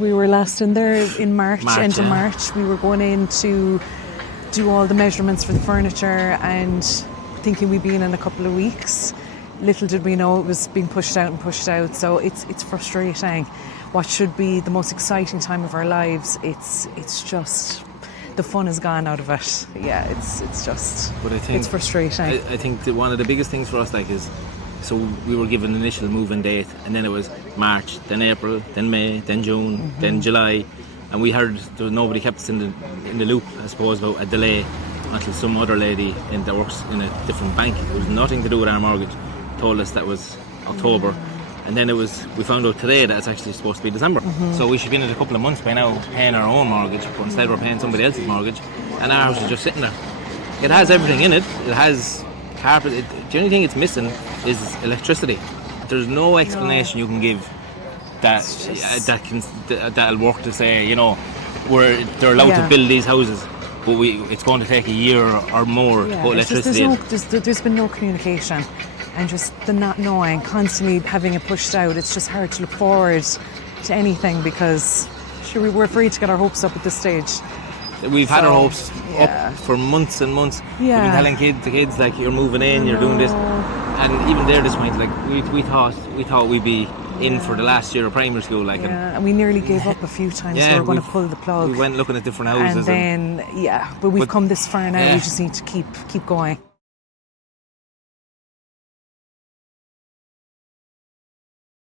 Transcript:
We were last in there in March, end of yeah. March. We were going in to do all the measurements for the furniture and thinking we'd be in a couple of weeks. Little did we know it was being pushed out and pushed out. So it's frustrating. What should be the most exciting time of our lives, it's just the fun is gone out of it. Yeah, it's just. But I think it's frustrating. I think that one of the biggest things for us, is, so we were given an initial move-in date, and then it was March, then April, then May, then June, then July, and we heard nobody kept us in the loop, I suppose, about a delay until some other lady that works in a different bank, it was nothing to do with our mortgage, told us that was October. And then we found out today that it's actually supposed to be December. So we should be in it a couple of months by now paying our own mortgage, but instead we're paying somebody else's mortgage, and our house is just sitting there. It has everything in it. It has carpet. The only thing it's missing is electricity. There's no explanation you can give that'll work to say, they're allowed to build these houses, but it's going to take a year or more to put electricity in. There's been no communication. And just the not knowing, constantly having it pushed out, it's just hard to look forward to anything because we're afraid to get our hopes up at this stage. We've had our hopes up for months and months. Yeah. We've been telling the kids, you're moving in, you're doing this. And even they're disappointed. We thought we'd be in for the last year of primary school. And we nearly gave up a few times. We were going to pull the plug. We went looking at different houses. But we've come this far now. We just need to keep going.